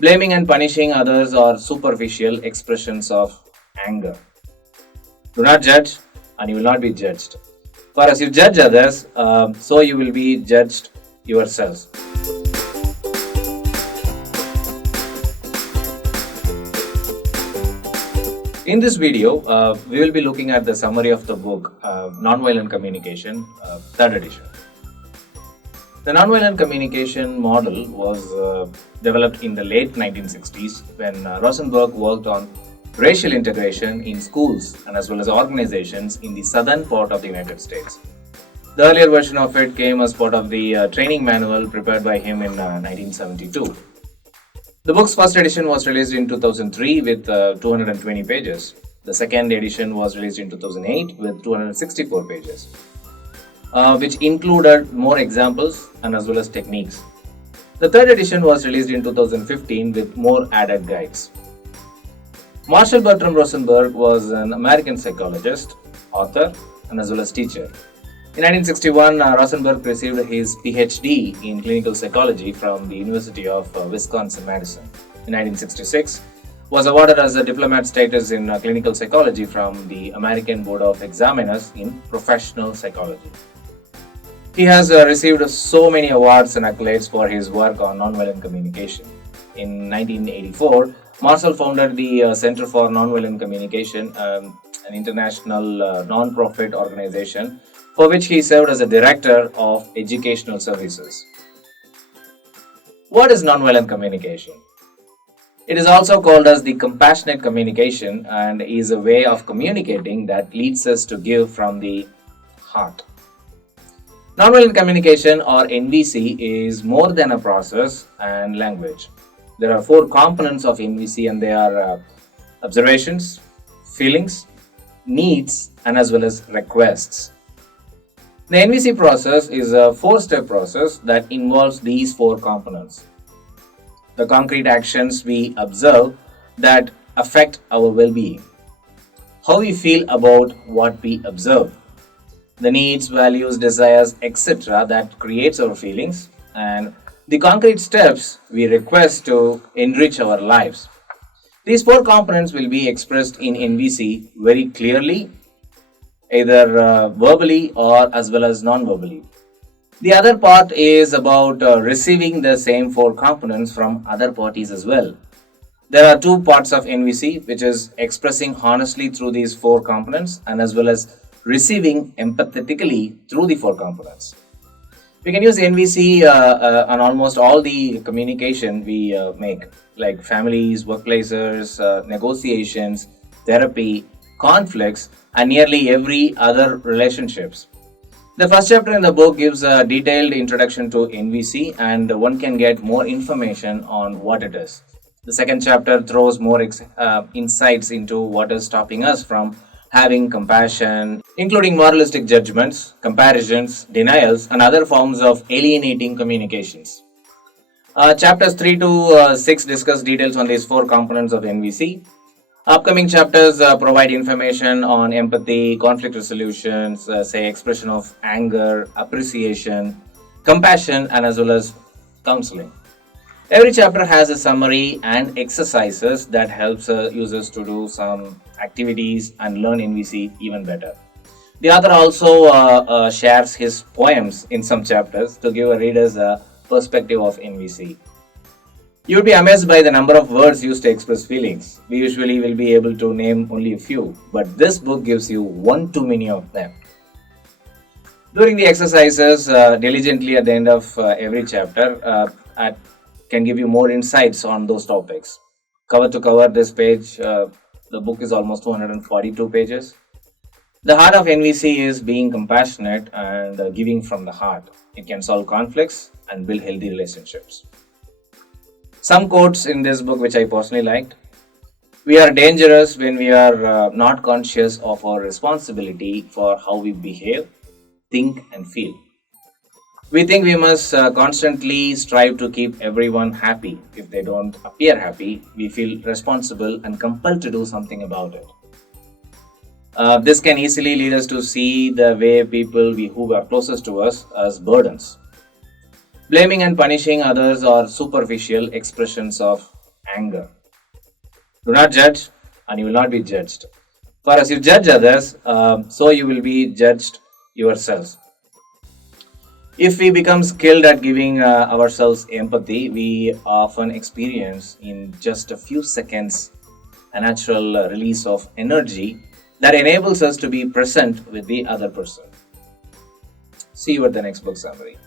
Blaming and punishing others are superficial expressions of anger. Do not judge, and you will not be judged. For as you judge others, so you will be judged yourselves. In this video, we will be looking at the summary of the book Nonviolent Communication, third edition. The nonviolent communication model was developed in the late 1960s when Rosenberg worked on racial integration in schools and as well as organizations in the southern part of the United States. The earlier version of it came as part of the training manual prepared by him in 1972. The book's first edition was released in 2003 with 220 pages. The second edition was released in 2008 with 264 pages, which included more examples and as well as techniques. The third edition was released in 2015 with more added guides. Marshall Bertram Rosenberg was an American psychologist, author, and as well as teacher. In 1961, Rosenberg received his PhD in clinical psychology from the University of Wisconsin-Madison. In 1966, was awarded as a diplomat status in clinical psychology from the American Board of Examiners in professional psychology. He has received so many awards and accolades for his work on nonviolent communication. In 1984, Marshall founded the Center for Nonviolent Communication, an international non-profit organization for which he served as a director of educational services. What is nonviolent communication? It is also called as the compassionate communication and is a way of communicating that leads us to give from the heart. Nonviolent communication or NVC is more than a process and language. There are 4 components of NVC and they are observations, feelings, needs and as well as requests. The NVC process is a 4-step process that involves these 4 components. The concrete actions we observe that affect our well-being. How we feel about what we observe. The needs, values, desires, etc. that creates our feelings. And the concrete steps we request to enrich our lives. These 4 components will be expressed in NVC very clearly, either verbally or as well as non-verbally. The other part is about receiving the same 4 components from other parties as well. There are 2 parts of NVC, which is expressing honestly through these 4 components and as well as receiving empathetically through the 4 components. We can use NVC on almost all the communication we make, like families, workplaces, negotiations, therapy, conflicts, and nearly every other relationships. The first chapter in the book gives a detailed introduction to NVC and one can get more information on what it is. The second chapter throws more insights into what is stopping us from having compassion, including moralistic judgments, comparisons, denials, and other forms of alienating communications. Chapters 3 to 6 discuss details on these 4 components of NVC. Upcoming chapters provide information on empathy, conflict resolutions, expression of anger, appreciation, compassion, and as well as counseling. Every chapter has a summary and exercises that helps users to do some activities and learn NVC even better. The author also shares his poems in some chapters to give readers a perspective of NVC. You would be amazed by the number of words used to express feelings. We usually will be able to name only a few, but this book gives you one too many of them. During the exercises, diligently at the end of every chapter, can give you more insights on those topics. Cover to cover this page, the book is almost 242 pages. The heart of NVC is being compassionate and giving from the heart. It can solve conflicts and build healthy relationships. Some quotes in this book which I personally liked. We are dangerous when we are not conscious of our responsibility for how we behave, think and feel. We think we must constantly strive to keep everyone happy. If they don't appear happy, we feel responsible and compelled to do something about it. This can easily lead us to see the way people who are closest to us as burdens. Blaming and punishing others are superficial expressions of anger. Do not judge, and you will not be judged. For as you judge others, so you will be judged yourselves. If we become skilled at giving ourselves empathy, we often experience in just a few seconds a natural release of energy that enables us to be present with the other person. See you at the next book summary.